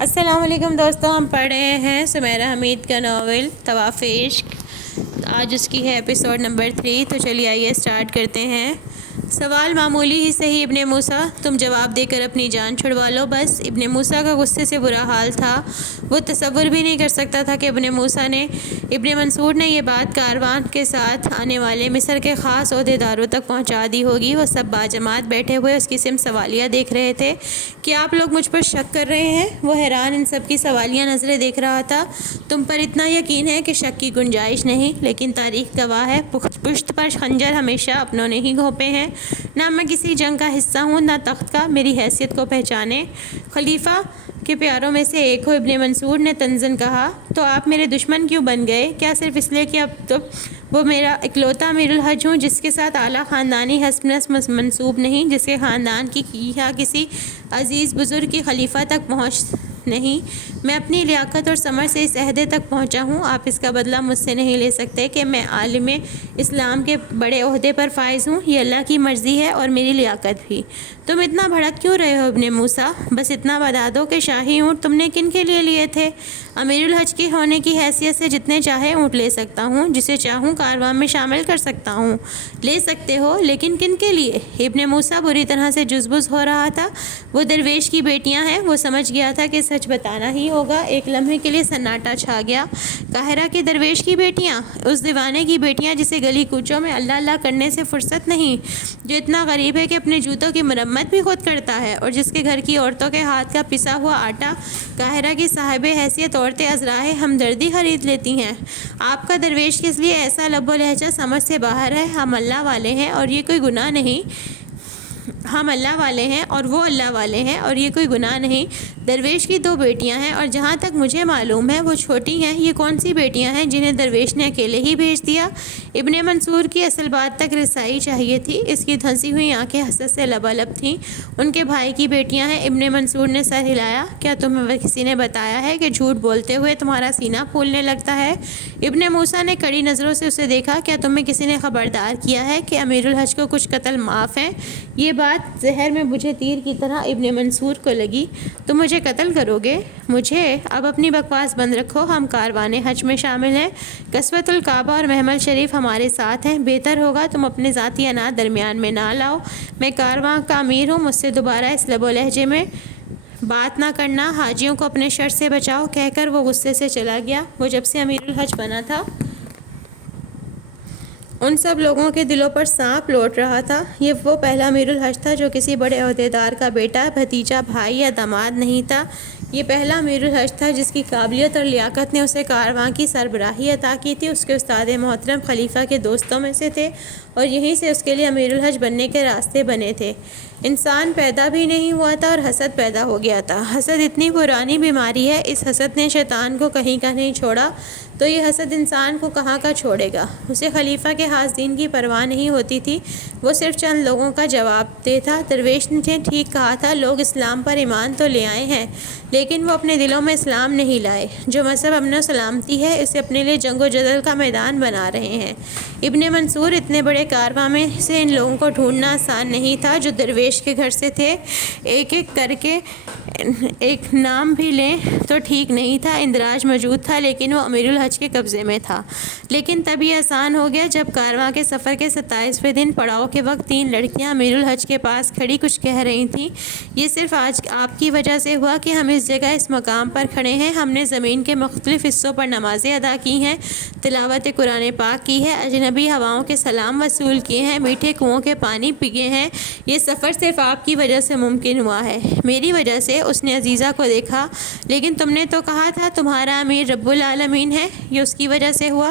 السلام علیکم دوستوں، ہم پڑھ رہے ہیں سمیرہ حمید کا ناول طواف عشق۔ آج اس کی ہے ایپیسوڈ نمبر 3۔ تو چلیے آئیے اسٹارٹ کرتے ہیں۔ سوال معمولی ہی صحیح ابن موسیٰ، تم جواب دے کر اپنی جان چھڑوا لو بس۔ ابن موسیٰ کا غصے سے برا حال تھا۔ وہ تصور بھی نہیں کر سکتا تھا کہ ابن منصور نے یہ بات کاروان کے ساتھ آنے والے مصر کے خاص عہدیداروں تک پہنچا دی ہوگی۔ وہ سب باجماعت بیٹھے ہوئے اس کی سمت سوالیہ دیکھ رہے تھے۔ کیا آپ لوگ مجھ پر شک کر رہے ہیں؟ وہ حیران ان سب کی سوالیہ نظریں دیکھ رہا تھا۔ تم پر اتنا یقین ہے کہ شک کی گنجائش نہیں، لیکن تاریخ گواہ ہے پشت پر خنجر ہمیشہ اپنوں نے ہی گھونپے ہیں۔ نہ میں کسی جنگ کا حصہ ہوں نہ تخت کا، میری حیثیت کو پہچانے۔ خلیفہ کے پیاروں میں سے ایک ہو، ابن منصور نے طنزاً کہا۔ تو آپ میرے دشمن کیوں بن گئے؟ کیا صرف اس لیے کہ اب تو وہ میرا اکلوتا امیر الحج ہوں جس کے ساتھ اعلیٰ خاندانی حسب نسب منسوب نہیں، جس کے خاندان کی یا کسی عزیز بزرگ کی خلیفہ تک پہنچ نہیں؟ میں اپنی لیاقت اور سمجھ سے اس عہدے تک پہنچا ہوں۔ آپ اس کا بدلہ مجھ سے نہیں لے سکتے کہ میں عالم اسلام کے بڑے عہدے پر فائز ہوں۔ یہ اللہ کی مرضی ہے اور میری لیاقت بھی۔ تم اتنا بھڑک کیوں رہے ہو ابن موسیٰ؟ بس اتنا بتا دو کہ شاہی اونٹ تم نے کن کے لیے لیے تھے؟ امیر الحج کے ہونے کی حیثیت سے جتنے چاہے اونٹ لے سکتا ہوں، جسے چاہوں کاروان میں شامل کر سکتا ہوں۔ لے سکتے ہو، لیکن کن کے لیے؟ ابن موسیٰ بری طرح سے جزبز ہو رہا تھا۔ وہ درویش کی بیٹیاں ہیں۔ وہ سمجھ گیا تھا کہ سچ بتانا ہی ہوگا۔ ایک لمحے کے لیے سناٹا چھا گیا۔ قاہرہ کے درویش کی بیٹیاں؟ اس دیوانے کی بیٹیاں جسے گلی کوچوں میں اللہ اللہ کرنے سے فرصت نہیں، جو اتنا غریب ہے کہ اپنے جوتوں کی مرمت بھی خود کرتا ہے، اور جس کے گھر کی عورتوں کے ہاتھ کا پسا ہوا آٹا قاہرہ کی صاحب حیثیت عورتیں ازراہ ہمدردی خرید لیتی ہیں۔ آپ کا درویش کس لیے ایسا لب و لہجہ سمجھ سے باہر ہے؟ ہم اللہ والے ہیں اور یہ کوئی گناہ نہیں۔ ہم اللہ والے ہیں اور وہ اللہ والے ہیں اور یہ کوئی گناہ نہیں۔ درویش کی 2 بیٹیاں ہیں اور جہاں تک مجھے معلوم ہے وہ چھوٹی ہیں۔ یہ کون سی بیٹیاں ہیں جنہیں درویش نے اکیلے ہی بھیج دیا؟ ابن منصور کی اصل بات تک رسائی چاہیے تھی۔ اس کی دھنسی ہوئی آنکھیں حسرت سے لبالب تھیں۔ ان کے بھائی کی بیٹیاں ہیں۔ ابن منصور نے سر ہلایا۔ کیا تمہیں کسی نے بتایا ہے کہ جھوٹ بولتے ہوئے تمہارا سینہ پھولنے لگتا ہے؟ ابن موسیٰ نے کڑی نظروں سے اسے دیکھا۔ کیا تمہیں کسی نے خبردار کیا ہے کہ امیر الحج کو کچھ قتل معاف ہیں؟ یہ بات زہر میں بجھے تیر کی طرح ابن منصور کو لگی۔ تم مجھے قتل کرو گے؟ مجھے؟ اب اپنی بکواس بند رکھو۔ ہم کاروان حج میں شامل ہیں۔ قصبۃ الکعبہ اور محمل شریف ہمارے ساتھ ہیں۔ بہتر ہوگا تم اپنے ذاتی انات درمیان میں نہ لاؤ۔ میں کاروان کا امیر ہوں، مجھ سے دوبارہ اس لب و لہجے میں بات نہ کرنا۔ حاجیوں کو اپنے شر سے بچاؤ، کہہ کر وہ غصے سے چلا گیا۔ وہ جب سے امیر الحج بنا تھا ان سب لوگوں کے دلوں پر سانپ لوٹ رہا تھا۔ یہ وہ پہلا امیر الحج تھا جو کسی بڑے عہدیدار کا بیٹا، بھتیجا، بھائی یا داماد نہیں تھا۔ یہ پہلا امیر الحج تھا جس کی قابلیت اور لیاقت نے اسے کارواں کی سربراہی عطا کی تھی۔ اس کے استاد محترم خلیفہ کے دوستوں میں سے تھے اور یہیں سے اس کے لیے امیر الحج بننے کے راستے بنے تھے۔ انسان پیدا بھی نہیں ہوا تھا اور حسد پیدا ہو گیا تھا۔ حسد اتنی پرانی بیماری ہے، اس حسد نے شیطان کو کہیں کا نہیں چھوڑا تو یہ حسد انسان کو کہاں کا چھوڑے گا۔ اسے خلیفہ کے حاسدین کی پرواہ نہیں ہوتی تھی، وہ صرف چند لوگوں کا جواب دہ تھا۔ درویش نے ٹھیک کہا تھا، لوگ اسلام پر ایمان تو لے آئے ہیں لیکن وہ اپنے دلوں میں اسلام نہیں لائے۔ جو مذہب امن و سلامتی ہے اسے اپنے لیے جنگ و جدل کا میدان بنا رہے ہیں۔ ابن منصور، اتنے بڑے کارواں میں سے ان لوگوں کو ڈھونڈنا آسان نہیں تھا جو درویش کے گھر سے تھے۔ ایک ایک کر کے ایک نام بھی لیں تو ٹھیک نہیں تھا۔ اندراج موجود تھا لیکن وہ امیر الحج کے قبضے میں تھا۔ لیکن تب یہ آسان ہو گیا جب کارواں کے سفر کے 27ویں دن پڑاؤ کے وقت 3 لڑکیاں امیر الحج کے پاس کھڑی کچھ کہہ رہی تھیں۔ یہ صرف آج آپ کی وجہ سے ہوا کہ ہم اس جگہ اس مقام پر کھڑے ہیں۔ ہم نے زمین کے مختلف حصوں پر نمازیں ادا کی ہیں، تلاوت قرآن پاک کی ہے، اجنبی ہواؤں کے سلام وصول کیے ہیں، میٹھے کنووں کے پانی پیے ہیں۔ یہ سفر صرف آپ کی وجہ سے ممکن ہوا ہے، میری وجہ سے۔ اس نے عزیزہ کو دیکھا۔ لیکن تم نے تو کہا تھا تمہارا امیر رب العالمین ہے، یہ اس کی وجہ سے ہوا۔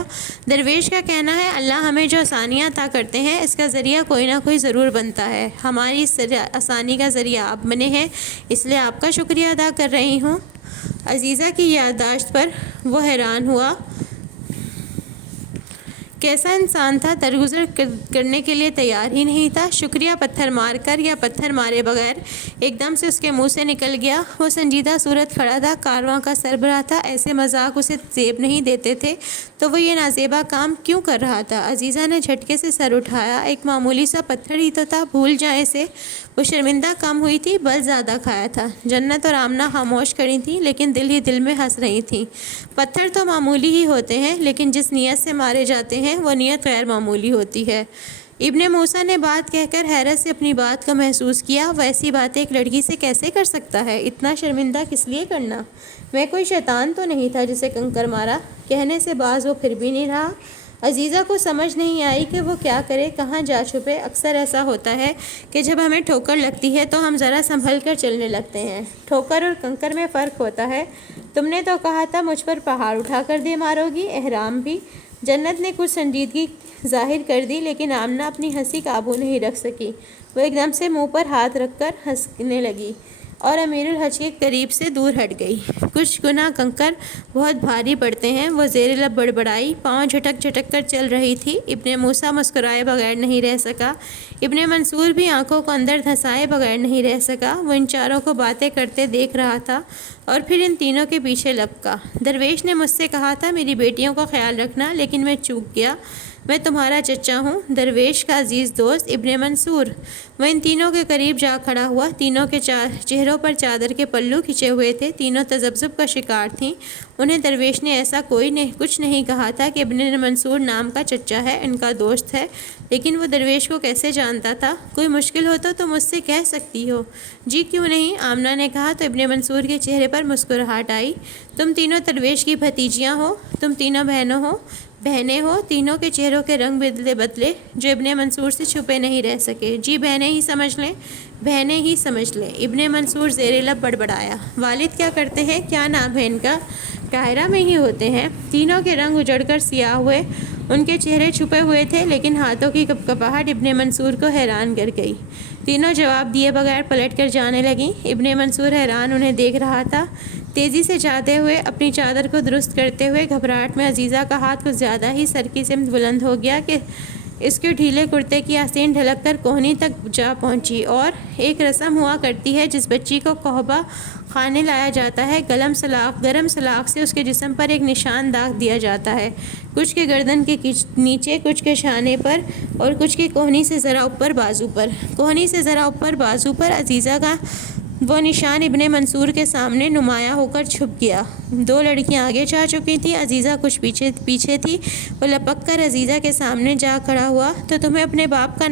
درویش کا کہنا ہے اللہ ہمیں جو آسانیاں عطا کرتے ہیں اس کا ذریعہ کوئی نہ کوئی ضرور بنتا ہے۔ ہماری اس آسانی کا ذریعہ آپ بنے ہیں، اس لیے آپ کا شکریہ ادا کر رہی ہوں۔ عزیزہ کی یادداشت پر وہ حیران ہوا۔ کیسا انسان تھا، درگزر کرنے کے لیے تیار ہی نہیں تھا۔ شکریہ پتھر مار کر یا پتھر مارے بغیر ایک دم سے اس کے منہ سے نکل گیا۔ وہ سنجیدہ صورت کھڑا تھا، کارواں کا سربراہ تھا، ایسے مذاق اسے زیب نہیں دیتے تھے تو وہ یہ نازیبا کام کیوں کر رہا تھا؟ عزیزہ نے جھٹکے سے سر اٹھایا۔ ایک معمولی سا پتھر ہی تو تھا، بھول جائیں اسے۔ وہ شرمندہ کم ہوئی تھی، بل زیادہ کھایا تھا۔ جنت اور آمنہ خاموش کھڑی تھیں، لیکن دل ہی دل میں ہنس رہی تھیں۔ پتھر تو معمولی ہی ہوتے ہیں، لیکن جس نیت سے مارے جاتے ہیں وہ نیت غیر معمولی ہوتی ہے۔ ابن موسیٰ نے بات کہہ کر حیرت سے اپنی بات کو محسوس کیا۔ وہ ایسی باتیں ایک لڑکی سے کیسے کر سکتا ہے؟ اتنا شرمندہ کس لیے کرنا؟ میں کوئی شیطان تو نہیں تھا جسے کنکر مارا؟ کہنے سے باز وہ پھر بھی نہیں رہا۔ عزیزہ کو سمجھ نہیں آئی کہ وہ کیا کرے، کہاں جا چھپے۔ اکثر ایسا ہوتا ہے کہ جب ہمیں ٹھوکر لگتی ہے تو ہم ذرا سنبھل کر چلنے لگتے ہیں۔ ٹھوکر اور کنکر میں فرق ہوتا ہے۔ تم نے تو کہا تھا مجھ پر پہاڑ اٹھا کر دے مارو گی، احرام بھی۔ جنت نے کچھ سنجیدگی ظاہر کر دی، لیکن آمنہ اپنی ہنسی قابو نہیں رکھ سکی۔ وہ ایک دم سے منہ پر ہاتھ رکھ کر ہنسنے لگی اور امیر الحج کے قریب سے دور ہٹ گئی۔ کچھ گنا کنکر بہت بھاری پڑتے ہیں، وہ زیر لب بڑبڑائی، پاؤں جھٹک جھٹک کر چل رہی تھی۔ ابن موسیٰ مسکرائے بغیر نہیں رہ سکا، ابن منصور بھی آنکھوں کو اندر دھنسائے بغیر نہیں رہ سکا۔ وہ ان چاروں کو باتیں کرتے دیکھ رہا تھا اور پھر ان تینوں کے پیچھے لپکا۔ درویش نے مجھ سے کہا تھا میری بیٹیوں کا خیال رکھنا، لیکن میں چوک گیا۔ میں تمہارا چچا ہوں، درویش کا عزیز دوست ابن منصور۔ وہ ان تینوں کے قریب جا کھڑا ہوا۔ تینوں کے چہروں پر چادر کے پلو کھچے ہوئے تھے، تینوں تذبذب کا شکار تھیں۔ انہیں درویش نے ایسا کچھ نہیں کہا تھا کہ ابن منصور نام کا چچا ہے، ان کا دوست ہے، لیکن وہ درویش کو کیسے جانتا تھا؟ کوئی مشکل ہو تو تم مجھ سے کہہ سکتی ہو۔ جی کیوں نہیں، آمنہ نے کہا تو ابن منصور کے چہرے پر مسکراہٹ آئی۔ تم تینوں درویش کی بھتیجیاں ہو، تم تینوں بہنیں ہو۔ تینوں کے چہروں کے رنگ بدلے جو ابن منصور سے چھپے نہیں رہ سکے۔ جی بہنیں ہی سمجھ لیں۔ ابن منصور زیر لب بڑبڑایا۔ والد کیا کرتے ہیں؟ کیا نام ہے ان کا؟ قاہرہ میں ہی ہوتے ہیں۔ تینوں کے رنگ اجڑ کر سیاہ ہوئے، ان کے چہرے چھپے ہوئے تھے، لیکن ہاتھوں کی کپکپاہٹ ابن منصور کو حیران کر گئی۔ تینوں جواب دیے بغیر پلٹ کر جانے لگیں۔ ابن منصور حیران انہیں دیکھ رہا تھا۔ تیزی سے جاتے ہوئے، اپنی چادر کو درست کرتے ہوئے، گھبراہٹ میں عزیزہ کا ہاتھ کچھ زیادہ ہی سر کی سمت بلند ہو گیا کہ اس کے ڈھیلے کرتے کی آستین ڈھلک کر کوہنی تک جا پہنچی۔ اور ایک رسم ہوا کرتی ہے جس بچی کو قحبہ خانے لایا جاتا ہے، گرم سلاخ سے اس کے جسم پر ایک نشان داغ دیا جاتا ہے، کچھ کے گردن کے نیچے، کچھ کے شانے پر اور کچھ کے کوہنی سے ذرا اوپر بازو پر۔ عزیزہ کا وہ نشان ابن منصور کے سامنے نمایاں ہو کر چھپ گیا۔ دو لڑکیاں آگے جا چکی تھیں، عزیزہ کچھ پیچھے تھی۔ وہ لپک کر عزیزہ کے سامنے جا کھڑا ہوا۔ تو تمہیں اپنے باپ کا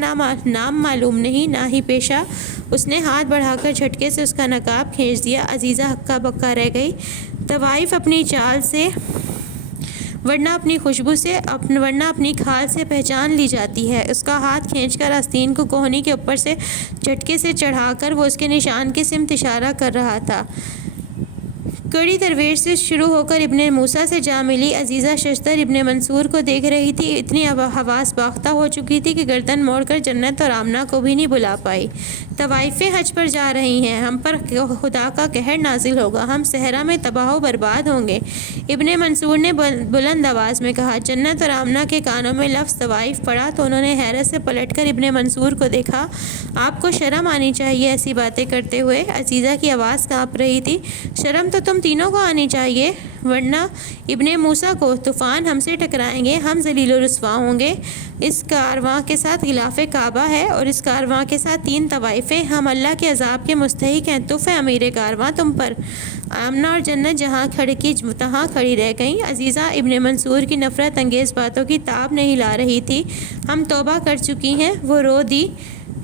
نام معلوم نہیں، نہ ہی پیشہ؟ اس نے ہاتھ بڑھا کر جھٹکے سے اس کا نقاب کھینچ دیا۔ عزیزہ ہکا بکا رہ گئی۔ طوائف اپنی چال سے ورنہ اپنی خوشبو سے ورنہ اپنی کھال سے پہچان لی جاتی ہے۔ اس کا ہاتھ کھینچ کر آستین کو کوہنی کے اوپر سے جھٹکے سے چڑھا کر وہ اس کے نشان کی سمت اشارہ کر رہا تھا۔ کڑی درویش سے شروع ہو کر ابن موسیٰ سے جا ملی۔ عزیزہ ششدر ابن منصور کو دیکھ رہی تھی، اتنی حواس باختہ ہو چکی تھی کہ گردن موڑ کر جنت اور آمنہ کو بھی نہیں بلا پائی۔ طوائفیں حج پر جا رہی ہیں، ہم پر خدا کا قہر نازل ہوگا، ہم صحرا میں تباہ و برباد ہوں گے، ابن منصور نے بلند آواز میں کہا۔ جنت اور آمنہ کے کانوں میں لفظ طوائف پڑا تو انہوں نے حیرت سے پلٹ کر ابن منصور کو دیکھا۔ آپ کو شرم آنی چاہیے ایسی باتیں کرتے ہوئے۔ عزیزہ کی آواز کانپ رہی تھی۔ شرم تو تم تینوں کو آنی چاہیے، ورنہ ابن موسیٰ کو طوفان ہم سے ٹکرائیں گے، ہم ذلیل و رسوا ہوں گے۔ اس کارواں کے ساتھ غلاف کعبہ ہے اور اس کارواں کے ساتھ 3 طوائفیں، ہم اللہ کے عذاب کے مستحق ہیں۔ تف ہے امیر کارواں تم پر۔ آمنہ اور جنت جہاں کھڑی رہ گئیں۔ عزیزہ ابن منصور کی نفرت انگیز باتوں کی تاب نہیں لا رہی تھی۔ ہم توبہ کر چکی ہیں، وہ رو دی۔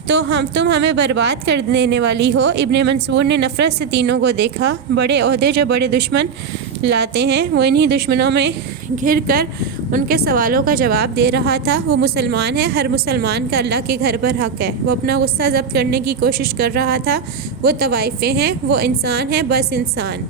تو تم ہمیں برباد کر دینے والی ہو۔ ابن منصور نے نفرت سے تینوں کو دیکھا۔ بڑے عہدے جو بڑے دشمن لاتے ہیں، وہ انہی دشمنوں میں گھر کر ان کے سوالوں کا جواب دے رہا تھا۔ وہ مسلمان ہے، ہر مسلمان کا اللہ کے گھر پر حق ہے۔ وہ اپنا غصہ ضبط کرنے کی کوشش کر رہا تھا۔ وہ طوائفیں ہیں، وہ انسان ہیں، بس انسان۔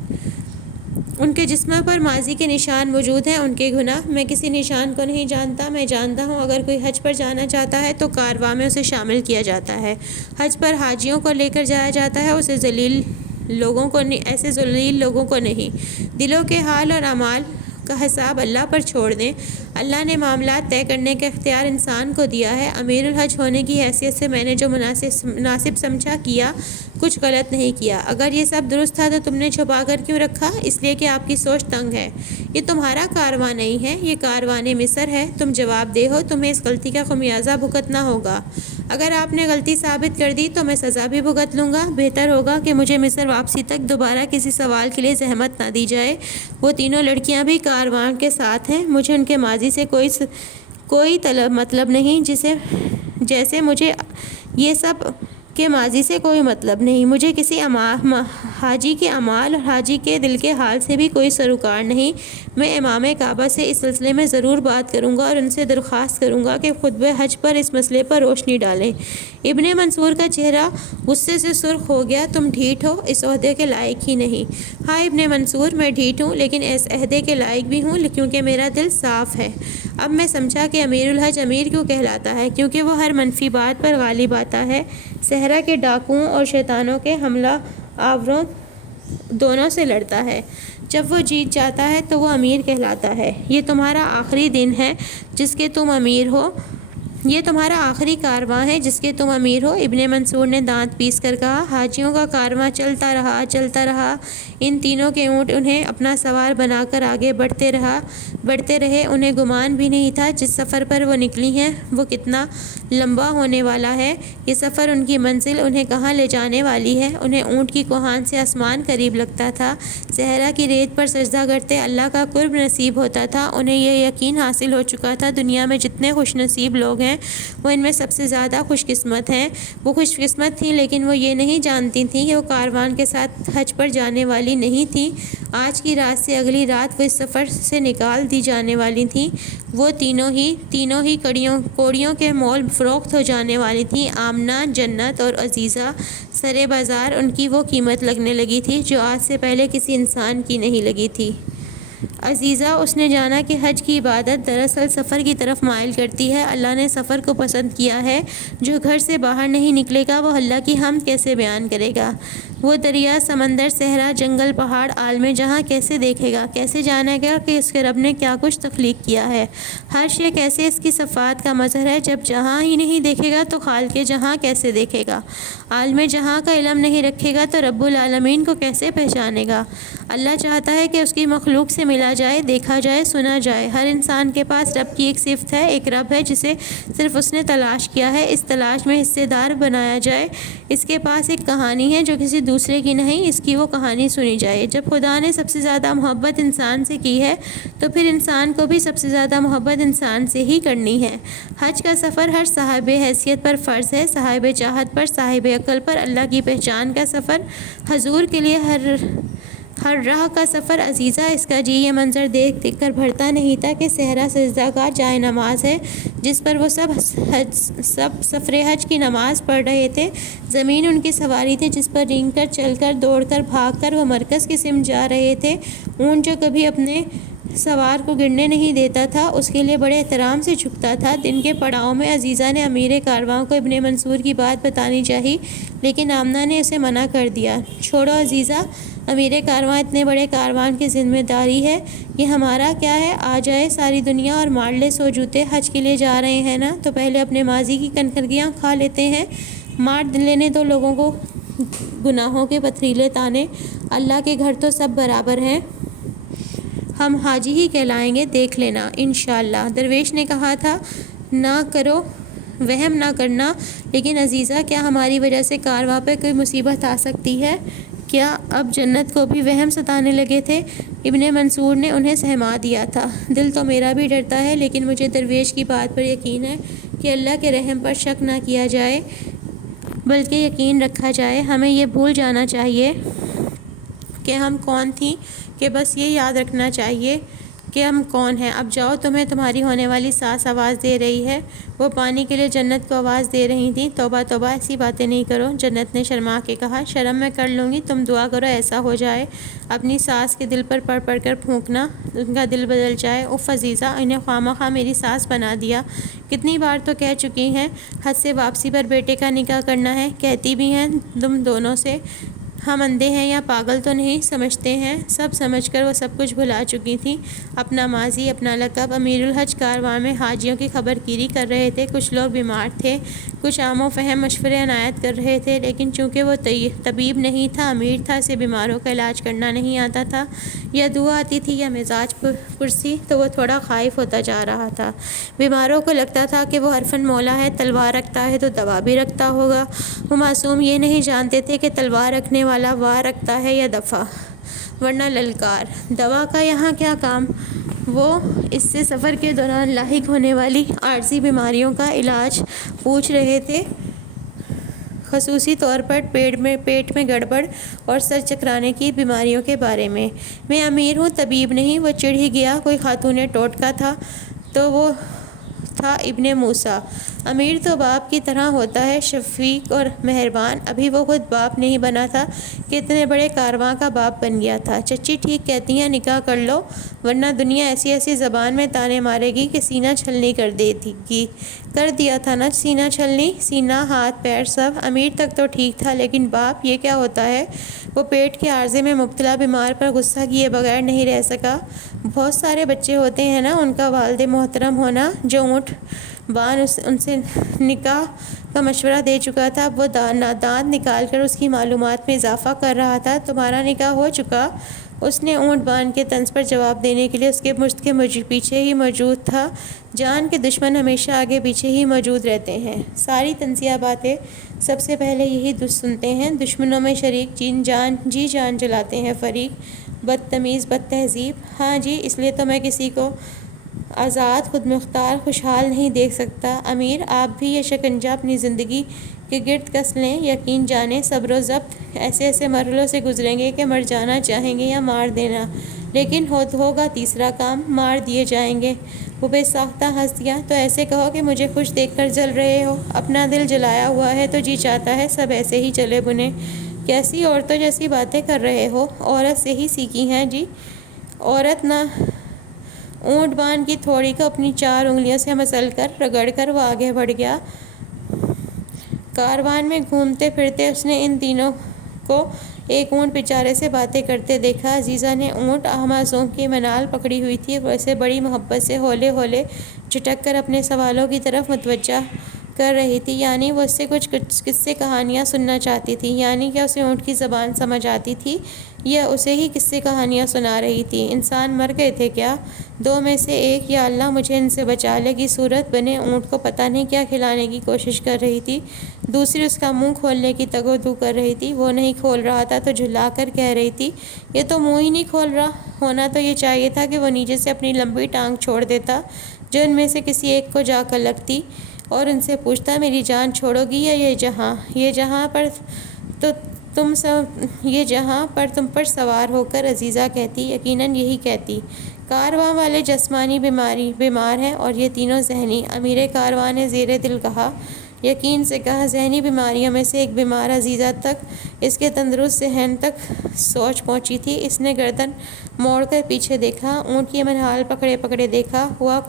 ان کے جسم پر ماضی کے نشان موجود ہیں، ان کے گناہ۔ میں کسی نشان کو نہیں جانتا، میں جانتا ہوں اگر کوئی حج پر جانا چاہتا ہے تو کارواں میں اسے شامل کیا جاتا ہے۔ حج پر حاجیوں کو لے کر جایا جاتا ہے، ایسے ذلیل لوگوں کو نہیں۔ دلوں کے حال اور اعمال کا حساب اللہ پر چھوڑ دیں۔ اللہ نے معاملات طے کرنے کا اختیار انسان کو دیا ہے۔ امیر الحج ہونے کی حیثیت سے میں نے جو مناسب سمجھا کیا، کچھ غلط نہیں کیا۔ اگر یہ سب درست تھا تو تم نے چھپا کر کیوں رکھا؟ اس لیے کہ آپ کی سوچ تنگ ہے۔ یہ تمہارا کارواں نہیں ہے، یہ کاروان مصر ہے۔ تم جواب دہ ہو، تمہیں اس غلطی کا خمیازہ بھگتنا ہوگا۔ اگر آپ نے غلطی ثابت کر دی تو میں سزا بھی بھگت لوں گا۔ بہتر ہوگا کہ مجھے مصر واپسی تک دوبارہ کسی سوال کے لیے زحمت نہ دی جائے۔ وہ تینوں لڑکیاں بھی کاروان کے ساتھ ہیں۔ مجھے ان کے ماضی سے کوئی مطلب نہیں، جیسے مجھے یہ سب کے ماضی سے کوئی مطلب نہیں۔ مجھے کسی حاجی کے اعمال اور حاجی کے دل کے حال سے بھی کوئی سروکار نہیں۔ میں امام کعبہ سے اس سلسلے میں ضرور بات کروں گا اور ان سے درخواست کروں گا کہ خطبہ حج پر اس مسئلے پر روشنی ڈالیں۔ ابن منصور کا چہرہ غصے سے سرخ ہو گیا۔ تم ڈھیٹ ہو، اس عہدے کے لائق ہی نہیں۔ ہاں ابن منصور، میں ڈھیٹ ہوں، لیکن اس عہدے کے لائق بھی ہوں کیونکہ میرا دل صاف ہے۔ اب میں سمجھا کہ امیر الحج امیر کیوں کہلاتا ہے، کیونکہ وہ ہر منفی بات پر غالب آتا ہے، صحرا کے ڈاکوؤں اور شیطانوں کے حملہ آوروں دونوں سے لڑتا ہے۔ جب وہ جیت جاتا ہے تو وہ امیر کہلاتا ہے۔ یہ تمہارا آخری دن ہے جس کے تم امیر ہو، یہ تمہارا آخری کارواں ہے جس کے تم امیر ہو۔ ابن منصور نے دانت پیس کر کہا۔ حاجیوں کا کارواں چلتا رہا۔ ان تینوں کے اونٹ انہیں اپنا سوار بنا کر آگے بڑھتے رہے۔ انہیں گمان بھی نہیں تھا جس سفر پر وہ نکلی ہیں وہ کتنا لمبا ہونے والا ہے۔ یہ سفر، ان کی منزل انہیں کہاں لے جانے والی ہے۔ انہیں اونٹ کی کوہان سے آسمان قریب لگتا تھا۔ صحرا کی ریت پر سجدہ کرتے اللہ کا قرب نصیب ہوتا تھا۔ انہیں یہ یقین حاصل ہو چکا تھا دنیا میں جتنے خوش نصیب لوگ ہیں وہ ان میں سب سے زیادہ خوش قسمت ہیں۔ وہ خوش قسمت تھیں لیکن وہ یہ نہیں جانتی تھیں کہ وہ کاروان کے ساتھ حج پر جانے والی نہیں تھیں۔ آج کی رات سے اگلی رات وہ اس سفر سے نکال دی جانے والی تھیں۔ وہ تینوں ہی کوڑیوں کے مول فروخت ہو جانے والی تھیں۔ آمنہ، جنت اور عزیزہ، سرے بازار ان کی وہ قیمت لگنے لگی تھی جو آج سے پہلے کسی انسان کی نہیں لگی تھی۔ عزیزہ، اس نے جانا کہ حج کی عبادت دراصل سفر کی طرف مائل کرتی ہے۔ اللہ نے سفر کو پسند کیا ہے۔ جو گھر سے باہر نہیں نکلے گا وہ اللہ کی حمد کیسے بیان کرے گا؟ وہ دریا، سمندر، صحرا، جنگل، پہاڑ، عالم جہاں کیسے دیکھے گا؟ کیسے جانے گا کہ اس کے رب نے کیا کچھ تخلیق کیا ہے؟ ہر شے کیسے اس کی صفات کا مظہر ہے؟ جب جہاں ہی نہیں دیکھے گا تو خالق جہاں کیسے دیکھے گا؟ عالم جہاں کا علم نہیں رکھے گا تو رب العالمین کو کیسے پہچانے گا؟ اللہ چاہتا ہے کہ اس کی مخلوق سے ملا جائے، دیکھا جائے، سنا جائے۔ ہر انسان کے پاس رب کی ایک صفت ہے، ایک رب ہے جسے صرف اس نے تلاش کیا ہے۔ اس تلاش میں حصے دار بنایا جائے۔ اس کے پاس ایک کہانی ہے جو کسی دوسرے کی نہیں، اس کی وہ کہانی سنی جائے۔ جب خدا نے سب سے زیادہ محبت انسان سے کی ہے تو پھر انسان کو بھی سب سے زیادہ محبت انسان سے ہی کرنی ہے۔ حج کا سفر ہر صاحب حیثیت پر فرض ہے، صاحب چاہت پر، صاحب عقل پر۔ اللہ کی پہچان کا سفر حضور کے لیے ہر راہ کا سفر۔ عزیزہ، اس کا جی یہ منظر دیکھ کر بھرتا نہیں تھا کہ صحرا سجدہ گاہ جائے نماز ہے جس پر وہ سب سفر حج کی نماز پڑھ رہے تھے۔ زمین ان کی سواری تھی جس پر رینگ کر، چل کر، دوڑ کر، بھاگ کر وہ مرکز کی سمت جا رہے تھے۔ اونٹ جو کبھی اپنے سوار کو گرنے نہیں دیتا تھا اس کے لیے بڑے احترام سے جھکتا تھا۔ دن کے پڑاؤ میں عزیزہ نے امیر کارواں کو ابن منصور کی بات بتانی چاہی لیکن آمنہ نے اسے منع کر دیا۔ چھوڑو عزیزہ، امیر کارواں اتنے بڑے کاروان کی ذمہ داری ہے، یہ ہمارا کیا ہے؟ آ جائے ساری دنیا اور مار لے سو جوتے۔ حج کے لیے جا رہے ہیں نا تو پہلے اپنے ماضی کی کنکریاں کھا لیتے ہیں۔ مار لینے دو لوگوں کو گناہوں کے پتھریلے تانے۔ اللہ کے گھر تو سب برابر ہیں، ہم حاجی ہی کہلائیں گے، دیکھ لینا انشاءاللہ۔ درویش نے کہا تھا نہ کرو، وہم نہ کرنا۔ لیکن عزیزہ، کیا ہماری وجہ سے کارواں پہ کوئی مصیبت آ سکتی ہے؟ کیا اب جنت کو بھی وہم ستانے لگے تھے؟ ابن منصور نے انہیں سہما دیا تھا۔ دل تو میرا بھی ڈرتا ہے لیکن مجھے درویش کی بات پر یقین ہے کہ اللہ کے رحم پر شک نہ کیا جائے بلکہ یقین رکھا جائے۔ ہمیں یہ بھول جانا چاہیے کہ ہم کون تھیں، کہ بس یہ یاد رکھنا چاہیے کہ ہم کون ہیں۔ اب جاؤ، تمہیں تمہاری ہونے والی ساس آواز دے رہی ہے۔ وہ پانی کے لیے جنت کو آواز دے رہی تھیں۔ توبہ توبہ، ایسی باتیں نہیں کرو، جنت نے شرما کے کہا۔ شرم میں کر لوں گی، تم دعا کرو ایسا ہو جائے اپنی ساس کے دل پر پڑھ کر پھونکنا، ان کا دل بدل جائے۔ اف عزیزہ، انہیں خواہ میری ساس بنا دیا۔ کتنی بار تو کہہ چکی ہیں حج سے واپسی پر بیٹے کا نکاح کرنا ہے، کہتی بھی ہیں تم دونوں سے ہم اندھے ہیں یا پاگل تو نہیں سمجھتے ہیں، سب سمجھ کر وہ سب کچھ بھلا چکی تھیں، اپنا ماضی، اپنا لقب۔ امیر الحج کاروان میں حاجیوں کی خبر گیری کر رہے تھے، کچھ لوگ بیمار تھے، کچھ عام و فہم مشورے عنایت کر رہے تھے، لیکن چونکہ وہ طبیب نہیں تھا، امیر تھا، اسے بیماروں کا علاج کرنا نہیں آتا تھا، یا دعا آتی تھی یا مزاج پرسی، تو وہ تھوڑا خائف ہوتا جا رہا تھا۔ بیماروں کو لگتا تھا کہ وہ حرفن مولا ہے، تلوار رکھتا ہے تو دوا بھی رکھتا ہوگا۔ وہ معصوم یہ نہیں جانتے تھے کہ تلوار رکھنے والا وار رکھتا ہے یا دفع، ورنہ للکار۔ دوا کا یہاں کیا کام؟ وہ اس سے سفر کے دوران لاحق ہونے والی عارضی بیماریوں کا علاج پوچھ رہے تھے، خصوصی طور پر پیٹ میں گڑبڑ اور سر چکرانے کی بیماریوں کے بارے میں۔ میں امیر ہوں، طبیب نہیں، وہ چڑھ ہی گیا۔ کوئی خاتون ٹوٹکا تھا تو وہ تھا ابن موسیٰ۔ امیر تو باپ کی طرح ہوتا ہے، شفیق اور مہربان۔ ابھی وہ خود باپ نہیں بنا تھا کہ اتنے بڑے کارواں کا باپ بن گیا تھا۔ چچی ٹھیک کہتی ہیں، نکاح کر لو، ورنہ دنیا ایسی ایسی زبان میں طعنے مارے گی کہ سینہ چھلنی کر دے گی۔ کر دیا تھا نا سینہ چھلنی، سینہ، ہاتھ، پیر سب۔ امیر تک تو ٹھیک تھا، لیکن باپ یہ کیا ہوتا ہے؟ وہ پیٹ کے عارضے میں مبتلا بیمار پر غصہ کیے بغیر نہیں رہ سکا۔ بہت سارے بچے ہوتے ہیں نا، ان کا والد محترم ہونا۔ جو اونٹ بان ان سے نکاح کا مشورہ دے چکا تھا، وہ دانت نکال کر اس کی معلومات میں اضافہ کر رہا تھا۔ تمہارا نکاح ہو چکا؟ اس نے اونٹ بان کے طنز پر جواب دینے کے لیے اس کے مشت کے پیچھے ہی موجود تھا۔ جان کے دشمن ہمیشہ آگے پیچھے ہی موجود رہتے ہیں۔ ساری تنزیہ باتیں سب سے پہلے یہی سنتے ہیں، دشمنوں میں شریک، جی جان جلاتے ہیں فریق، بدتمیز، بد تہذیب۔ ہاں جی، اس لیے تو میں کسی کو آزاد، خود مختار، خوشحال نہیں دیکھ سکتا۔ امیر، آپ بھی یہ شکنجہ اپنی زندگی کے گرد کس لیں۔ یقین جانیں، صبر و ضبط ایسے ایسے مرحلوں سے گزریں گے کہ مر جانا چاہیں گے یا مار دینا، لیکن ہوگا تیسرا کام، مار دیے جائیں گے۔ وہ بے ساختہ ہنس دیا۔ تو ایسے کہو کہ مجھے خوش دیکھ کر جل رہے ہو؟ اپنا دل جلایا ہوا ہے تو جی چاہتا ہے سب ایسے ہی چلے بنے۔ کیسی عورتوں جیسی باتیں کر رہے ہو؟ عورت سے ہی سیکھی ہیں جی۔ عورت نہ؟ اونٹ بان کی تھوڑی کو اپنی 4 انگلیوں سے مسل کر رگڑ کر وہ آگے بڑھ گیا۔ کاروان میں گھومتے پھرتے اس نے ان تینوں کو ایک اونٹ بیچارے سے باتیں کرتے دیکھا۔ عزیزہ نے اونٹ معصوم کی منال پکڑی ہوئی تھی، وہ اسے بڑی محبت سے ہولے ہولے جھٹک کر اپنے سوالوں کی طرف متوجہ کر رہی تھی۔ یعنی وہ اس سے کچھ قصے کہانیاں سننا چاہتی تھی؟ یعنی کیا اسے اونٹ کی زبان سمجھ آتی تھی یا اسے ہی قصے کہانیاں سنا رہی تھی؟ انسان مر گئے تھے کیا؟ 2 میں سے ایک۔ یا اللہ مجھے ان سے بچا لے کی صورت بنے اونٹ کو پتہ نہیں کیا کھلانے کی کوشش کر رہی تھی۔ دوسری اس کا منہ کھولنے کی تگ و دو کر رہی تھی۔ وہ نہیں کھول رہا تھا تو جھلا کر کہہ رہی تھی، یہ تو منہ ہی نہیں کھول رہا۔ ہونا تو یہ چاہیے تھا کہ وہ نیچے سے اپنی لمبی ٹانگ چھوڑ دیتا، جو ان میں سے کسی ایک کو جا کر لگتی، اور ان سے پوچھتا، میری جان چھوڑو گی یا یہ جہاں پر تم پر سوار ہو کر عزیزہ کہتی؟ یقیناً یہی کہتی۔ کارواں والے جسمانی بیمار ہیں اور یہ تینوں ذہنی۔ امیر کارواں نے زیر دل کہا، یقین سے کہا، ذہنی بیماریوں میں سے ایک بیمار عزیزہ تک، اس کے تندرست ذہن تک سوچ پہنچی تھی۔ اس نے گردن موڑ کر پیچھے دیکھا، اونٹ کی منہال پکڑے دیکھا۔ ہوا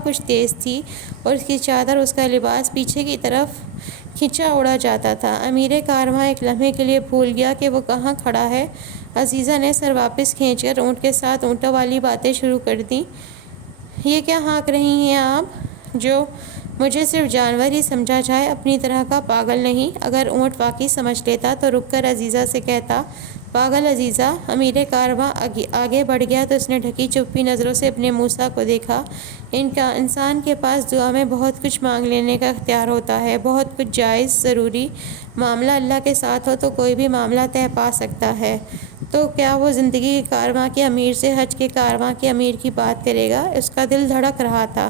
کچھ تیز تھی اور اس کی چادر، اس کا لباس پیچھے کی طرف کھینچا اڑا جاتا تھا۔ امیر کارواں ایک لمحے کے لیے بھول گیا کہ وہ کہاں کھڑا ہے۔ عزیزہ نے سر واپس کھینچ کر اونٹ کے ساتھ اونٹوں والی باتیں شروع کر دیں۔ یہ کیا ہانک رہی ہیں آپ؟ جو مجھے صرف جانور ہی سمجھا جائے، اپنی طرح کا پاگل نہیں۔ اگر اونٹ واقعی سمجھ لیتا تو رک کر عزیزہ سے کہتا، پاگل عزیزہ۔ امیر کارواں آگے بڑھ گیا تو اس نے ڈھکی چپی نظروں سے اپنے موسیٰ کو دیکھا۔ انسان کے پاس دعا میں بہت کچھ مانگ لینے کا اختیار ہوتا ہے، بہت کچھ جائز، ضروری۔ معاملہ اللہ کے ساتھ ہو تو کوئی بھی معاملہ طے پا سکتا ہے۔ تو کیا وہ زندگی کے کارواں کے امیر سے حج کے کارواں کے امیر کی بات کرے گا؟ اس کا دل دھڑک رہا تھا۔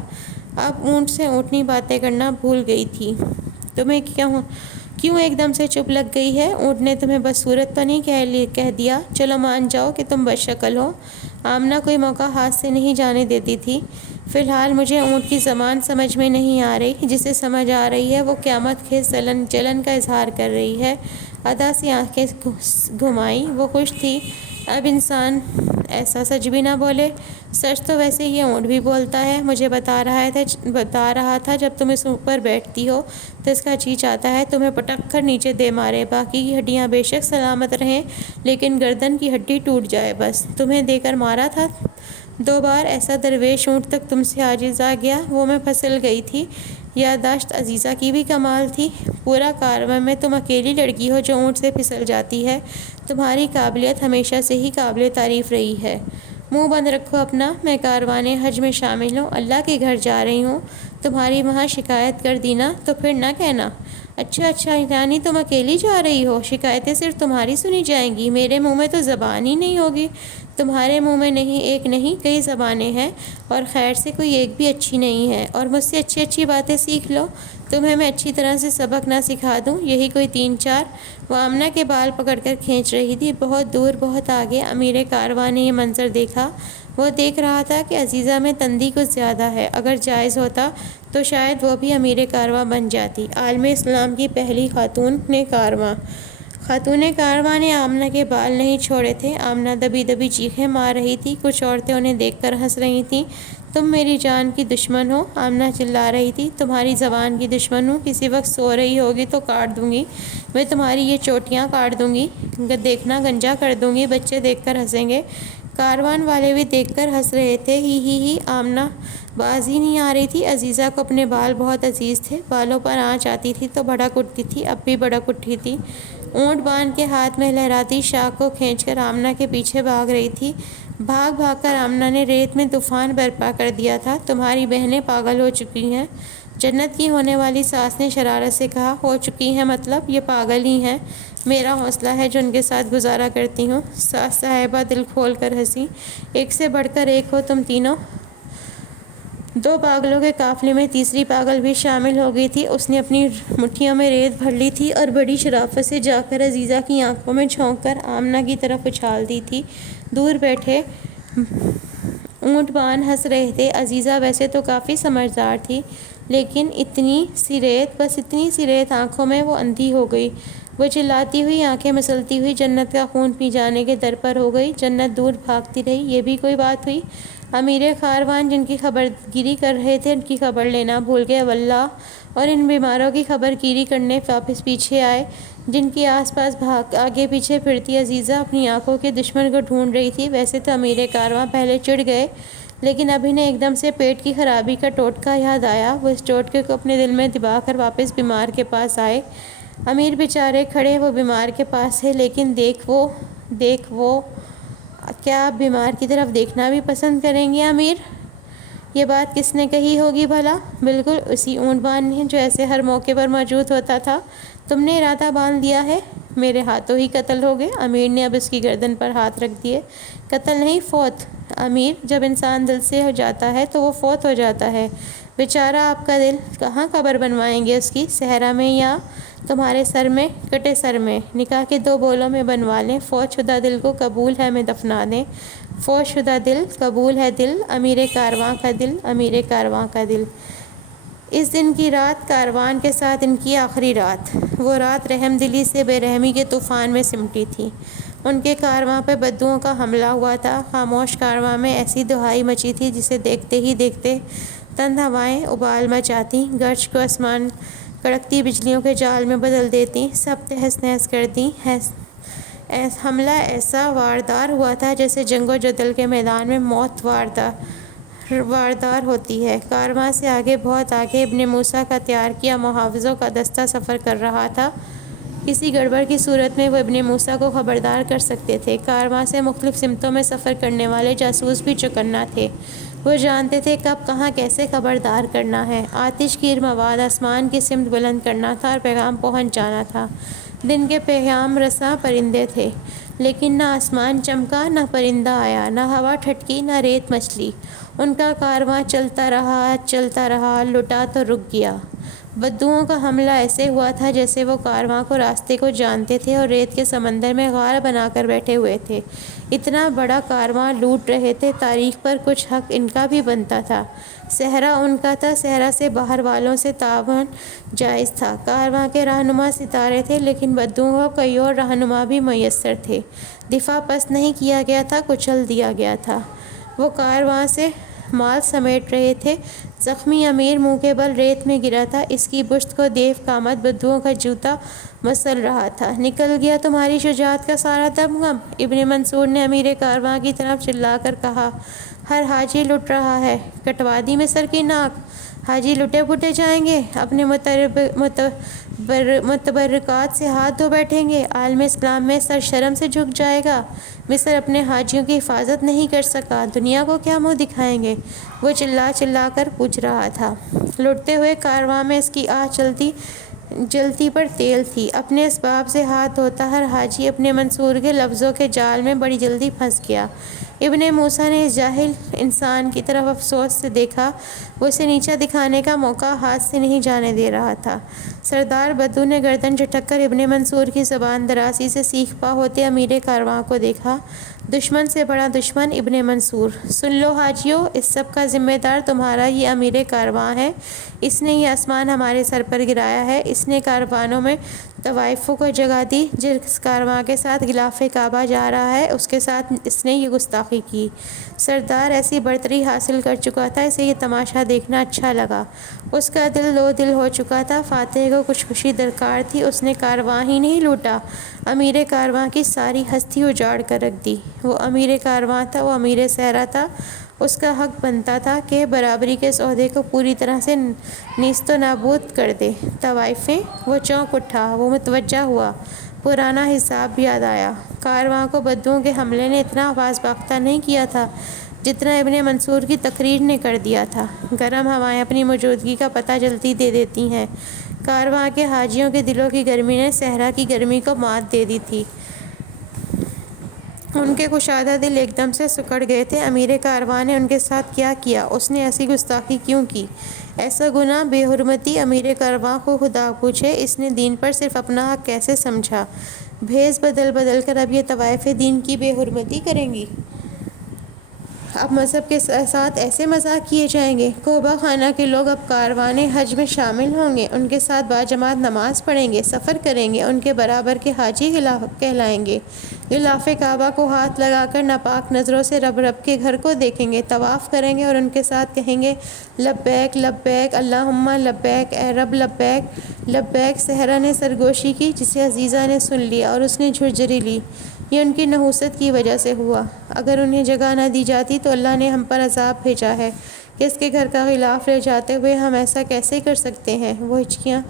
اب اونٹ سے اونٹنی باتیں کرنا بھول گئی تھی۔ تمہیں کیوں ایک دم سے چپ لگ گئی ہے؟ اونٹ نے تمہیں بدصورت تو نہیں کہہ دیا؟ چلو مان جاؤ کہ تم بدشکل ہو۔ آمنہ کوئی موقع ہاتھ سے نہیں جانے دیتی تھی۔ فی الحال مجھے اونٹ کی زبان سمجھ میں نہیں آ رہی، جسے سمجھ آ رہی ہے وہ قیامت خیز جلن کا اظہار کر رہی ہے۔ ادا سی آنکھیں گھمائیں، وہ خوش تھی۔ اب ایسا سچ بھی نہ بولے۔ سچ تو ویسے یہ اونٹ بھی بولتا ہے۔ مجھے بتا رہا تھا جب تم اس اوپر بیٹھتی ہو تو اس کا جی چاہتا ہے تمہیں پٹک کر نیچے دے مارے، باقی کی ہڈیاں بے شک سلامت رہیں لیکن گردن کی ہڈی ٹوٹ جائے بس۔ تمہیں دے کر مارا تھا 2 بار، ایسا درویش اونٹ تک تم سے عاجز آ گیا، وہ میں پھسل گئی تھی۔ یادداشت عزیزہ کی بھی کمال تھی۔ پورا کارواں میں تم اکیلی لڑکی ہو جو اونٹ سے پھسل جاتی ہے۔ تمہاری قابلیت ہمیشہ سے ہی قابل تعریف رہی ہے۔ منہ بند رکھو اپنا، میں کاروان حج میں شامل ہوں، اللہ کے گھر جا رہی ہوں، تمہاری وہاں شکایت کر دی نا تو پھر نہ کہنا۔ اچھا یعنی تم اکیلی جا رہی ہو؟ شکایتیں صرف تمہاری سنی جائیں گی، میرے منہ میں تو زبان ہی نہیں ہوگی۔ تمہارے منہ میں نہیں، ایک نہیں کئی زبانیں ہیں، اور خیر سے کوئی ایک بھی اچھی نہیں ہے، اور مجھ سے اچھی باتیں سیکھ لو، تمہیں میں اچھی طرح سے سبق نہ سکھا دوں؟ یہی کوئی 3-4۔ وہ آمنہ کے بال پکڑ کر کھینچ رہی تھی۔ بہت دور، بہت آگے امیر کارواں نے یہ منظر دیکھا۔ وہ دیکھ رہا تھا کہ عزیزہ میں تندی کچھ زیادہ ہے، اگر جائز ہوتا تو شاید وہ بھی امیر کارواں بن جاتی، عالم اسلام کی پہلی خاتون کارواں نے آمنہ کے بال نہیں چھوڑے تھے۔ آمنہ دبی دبی چیخیں مار رہی تھی، کچھ عورتیں انہیں دیکھ کر ہنس رہی تھیں۔ تم میری جان کی دشمن ہو، آمنہ چلا رہی تھی، تمہاری زبان کی دشمن ہوں، کسی وقت سو رہی ہوگی تو کاٹ دوں گی، میں تمہاری یہ چوٹیاں کاٹ دوں گی، دیکھنا گنجا کر دوں گی، بچے دیکھ کر ہنسیں گے۔ کاروان والے بھی دیکھ کر ہنس رہے تھے، ہی۔ آمنہ باز ہی نہیں آ رہی تھی۔ عزیزہ کو اپنے بال بہت عزیز تھے، بالوں پر آنچ آتی تھی تو بھڑک اٹھتی تھی، اب بھی بھڑک اٹھی تھی۔ اونٹ باندھ کے ہاتھ میں لہراتی شاخ کو کھینچ کر آمنہ کے پیچھے بھاگ رہی تھی۔ بھاگ کر آمنہ نے ریت میں طوفان برپا کر دیا تھا۔ تمہاری بہنیں پاگل ہو چکی ہیں، جنت کی ہونے والی ساس نے شرارت سے کہا۔ ہو چکی ہیں مطلب؟ یہ پاگل ہی ہیں، میرا حوصلہ ہے جو ان کے ساتھ گزارا کرتی ہوں۔ ساس صاحبہ دل کھول کر ہنسی۔ ایک سے بڑھ کر ایک ہو تم تینوں۔ 2 پاگلوں کے قافلے میں تیسری پاگل بھی شامل ہو گئی تھی۔ اس نے اپنی مٹھیوں میں ریت بھر لی تھی اور بڑی شرافت سے جا کر عزیزہ کی آنکھوں میں جھونک کر آمنہ کی طرف اچھال دی تھی۔ دور بیٹھے اونٹ بان ہنس رہے تھے۔ عزیزہ ویسے تو کافی سمجھدار تھی، لیکن اتنی سی ریت آنکھوں میں وہ اندھی ہو گئی۔ وہ چلاتی ہوئی، آنکھیں مسلتی ہوئی جنت کا خون پی جانے کے در پر ہو گئی۔ جنت دور بھاگتی رہی۔ یہ بھی کوئی بات ہوئی؟ امیر کاروان جن کی خبر گیری کر رہے تھے ان کی خبر لینا بھول گئے واللہ، اور ان بیماروں کی خبر گیری کرنے واپس پیچھے آئے جن کے آس پاس آگے پیچھے پھرتی عزیزہ اپنی آنکھوں کے دشمن کو ڈھونڈ رہی تھی۔ ویسے تو امیر کارواں پہلے چڑ گئے، لیکن اب انہیں ایک دم سے پیٹ کی خرابی کا ٹوٹکا یاد آیا۔ وہ اس ٹوٹکے کو اپنے دل میں دبا کر واپس بیمار کے پاس آئے۔ امیر بیچارے کھڑے وہ بیمار کے پاس ہے، لیکن دیکھ وہ کیا آپ بیمار کی طرف دیکھنا بھی پسند کریں گے امیر؟ یہ بات کس نے کہی ہوگی بھلا؟ بالکل اسی اونٹ بان نے جو ایسے ہر موقع پر موجود ہوتا تھا۔ تم نے ارادہ باندھ دیا ہے؟ میرے ہاتھوں ہی قتل ہو گئے۔ امیر نے اب اس کی گردن پر ہاتھ رکھ دیے۔ قتل نہیں، فوت۔ امیر، جب انسان دل سے ہو جاتا ہے تو وہ فوت ہو جاتا ہے۔ بیچارہ آپ کا دل، کہاں قبر بنوائیں گے اس کی؟ صحرا میں یا تمہارے سر میں؟ کٹے سر میں نکاح کے 2 بولوں میں بنوا لیں۔ فوت شدہ دل کو قبول ہے میں دفنا دیں۔ فوت شدہ دل، قبول ہے دل، امیر کارواں کا دل، امیر کارواں کا دل۔ اس دن کی رات کاروان کے ساتھ ان کی آخری رات۔ وہ رات رحم دلی سے بے رحمی کے طوفان میں سمٹی تھی۔ ان کے کارواں پہ بدوؤں کا حملہ ہوا تھا۔ خاموش کارواں میں ایسی دہائی مچی تھی جسے دیکھتے ہی دیکھتے تند ہوائیں ابال مچاتی، گرج کو آسمان کڑکتی بجلیوں کے جال میں بدل دیتی، سب تہس نہس کرتی۔ حملہ ایسا واردار ہوا تھا جیسے جنگ و جدل کے میدان میں موت واردار ہوتی ہے۔ کارواں سے آگے، بہت آگے، ابن موسیٰ کا تیار کیا محافظوں کا دستہ سفر کر رہا تھا۔ کسی گڑبڑ کی صورت میں وہ ابن موسیٰ کو خبردار کر سکتے تھے۔ کارواں سے مختلف سمتوں میں سفر کرنے والے جاسوس بھی چوکنا تھے۔ وہ جانتے تھے کب، کہاں، کیسے خبردار کرنا ہے۔ آتش گیر مواد آسمان کی سمت بلند کرنا تھا اور پیغام پہنچ جانا تھا۔ دن کے پیغام رساں پرندے تھے، لیکن نہ آسمان چمکا، نہ پرندہ آیا، نہ ہوا ٹھٹکی، نہ ریت مچلی۔ ان کا کارواں چلتا رہا، لٹا تو رک گیا۔ بدوؤں کا حملہ ایسے ہوا تھا جیسے وہ کارواں کو راستے کو جانتے تھے اور ریت کے سمندر میں غار بنا کر بیٹھے ہوئے تھے۔ اتنا بڑا کارواں لوٹ رہے تھے، تاریخ پر کچھ حق ان کا بھی بنتا تھا۔ صحرا ان کا تھا، صحرا سے باہر والوں سے تعاون جائز تھا۔ کارواں کے رہنما ستارے تھے، لیکن بدوؤں کو کئی اور رہنما بھی میسر تھے۔ دفاع پست نہیں کیا گیا تھا، کچل دیا گیا تھا۔ وہ کارواں سے مال سمیٹ رہے تھے۔ زخمی امیر منہ کے بل ریت میں گرا تھا، اس کی پشت کو دیو قامت بدوؤں کا جوتا مسل رہا تھا۔ نکل گیا تمہاری شجاعت کا سارا دمغم؟ ابن منصور نے امیر کارواں کی طرف چلا کر کہا۔ ہر حاجی لٹ رہا ہے، کٹوا دی مصر کی ناک۔ حاجی لٹے پٹے جائیں گے، اپنے متبرکات سے ہاتھ دھو بیٹھیں گے، عالم اسلام میں سر شرم سے جھک جائے گا۔ مصر اپنے حاجیوں کی حفاظت نہیں کر سکا، دنیا کو کیا منہ دکھائیں گے؟ وہ چلا چلا کر پوچھ رہا تھا۔ لٹتے ہوئے کارواں میں اس کی آہ جلتی پر تیل تھی۔ اپنے اسباب سے ہاتھ دھوتا ہر حاجی اپنے منصور کے لفظوں کے جال میں بڑی جلدی پھنس گیا۔ ابن موسیٰ نے اس جاہل انسان کی طرف افسوس سے دیکھا، وہ اسے نیچا دکھانے کا موقع ہاتھ سے نہیں جانے دے رہا تھا۔ سردار بدو نے گردن جھٹک کر ابن منصور کی زبان دراسی سے سیخ پا ہوتے امیر کارواں کو دیکھا۔ دشمن سے بڑا دشمن ابن منصور! سن لو حاجیو، اس سب کا ذمہ دار تمہارا یہ امیر کارواں ہے۔ اس نے یہ آسمان ہمارے سر پر گرایا ہے، اس نے کاروانوں میں طوائفوں کو جگہ دی۔ جس کارواں کے ساتھ غلاف کعبہ جا رہا ہے، اس کے ساتھ اس نے یہ گستاخی کی۔ سردار ایسی برتری حاصل کر چکا تھا، اسے یہ تماشا دیکھنا اچھا لگا۔ اس کا دل دو دل ہو چکا تھا۔ فاتح کو کچھ خوشی درکار تھی، اس نے کارواں ہی نہیں لوٹا، امیر کارواں کی ساری ہستی اجاڑ کر رکھ دی۔ وہ امیر کارواں تھا، وہ امیر صحرا تھا، اس کا حق بنتا تھا کہ برابری کے سودے کو پوری طرح سے نیست و نابود کر دے۔ طوائفیں! وہ چونک اٹھا، وہ متوجہ ہوا، پرانا حساب یاد آیا۔ کارواں کو بدوؤں کے حملے نے اتنا باز باختہ نہیں کیا تھا جتنا ابن منصور کی تقریر نے کر دیا تھا۔ گرم ہوائیں اپنی موجودگی کا پتہ جلدی دے دیتی ہیں۔ کارواں کے حاجیوں کے دلوں کی گرمی نے صحرا کی گرمی کو مات دے دی تھی۔ ان کے کشادہ دل ایک دم سے سکڑ گئے تھے۔ امیر کارواں نے ان کے ساتھ کیا کیا؟ اس نے ایسی گستاخی کیوں کی؟ ایسا گناہ، بے حرمتی؟ امیر کارواں کو خدا پوچھے، اس نے دین پر صرف اپنا حق کیسے سمجھا؟ بھیس بدل بدل کر اب یہ طوائفیں دین کی بے حرمتی کریں گی؟ اب مذہب کے ساتھ ایسے مذاق کیے جائیں گے؟ کعبہ خانہ کے لوگ اب کاروان حج میں شامل ہوں گے، ان کے ساتھ باجماعت نماز پڑھیں گے، سفر کریں گے، ان کے برابر کے حاجی کہلائیں گے، غلاف کعبہ کو ہاتھ لگا کر ناپاک نظروں سے رب کے گھر کو دیکھیں گے، طواف کریں گے اور ان کے ساتھ کہیں گے لبیک لبیک اللہم لبیک، اے رب لبیک لبیک۔ صحرا نے سرگوشی کی، جسے عزیزہ نے سن لیا اور اس نے جھرجھری لی۔ یہ ان کی نحوست کی وجہ سے ہوا۔ اگر انہیں جگہ نہ دی جاتی تو اللہ نے ہم پر عذاب بھیجا ہے کہ اس کے گھر کا غلاف لے جاتے ہوئے ہم ایسا کیسے کر سکتے ہیں؟ وہ ہچکیاں